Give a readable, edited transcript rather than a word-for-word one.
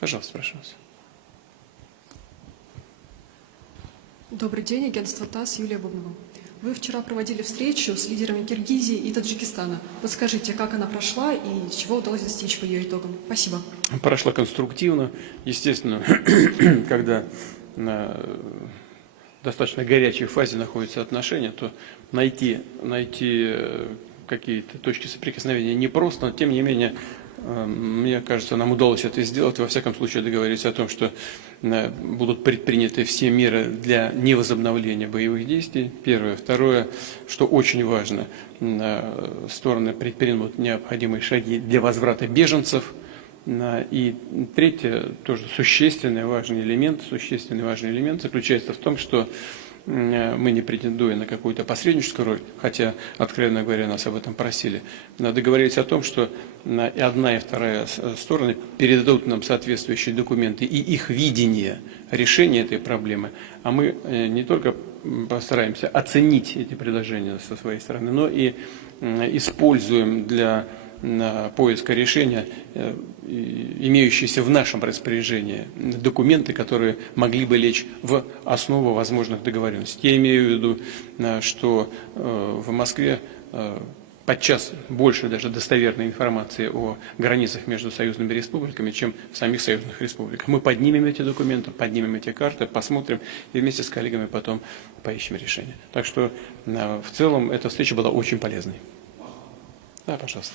Пожалуйста, прошу вас. Добрый день, агентство ТАСС, Юлия Бубнова. Вы вчера проводили встречу с лидерами Киргизии и Таджикистана. Подскажите, как она прошла и чего удалось достичь по ее итогам? Спасибо. Прошла конструктивно. Естественно, когда на достаточно горячей фазе находятся отношения, то найти какие-то точки соприкосновения непросто, но тем не менее, мне кажется, нам удалось это сделать. Во всяком случае, договориться о том, что будут предприняты все меры для невозобновления боевых действий. Первое. Второе, что очень важно, стороны предпримут необходимые шаги для возврата беженцев. И третье, тоже существенный важный элемент заключается в том, что мы, не претендуя на какую-то посредническую роль, хотя, откровенно говоря, нас об этом просили, договорились о том, что и одна, и вторая стороны передадут нам соответствующие документы и их видение решения этой проблемы, а мы не только постараемся оценить эти предложения со своей стороны, но и используем для поиска решения имеющиеся в нашем распоряжении документы, которые могли бы лечь в основу возможных договоренностей. Я имею в виду, что в Москве подчас больше даже достоверной информации о границах между союзными республиками, чем в самих союзных республиках. Мы поднимем эти документы, поднимем эти карты, посмотрим и вместе с коллегами потом поищем решение. Так что в целом эта встреча была очень полезной. Да, пожалуйста.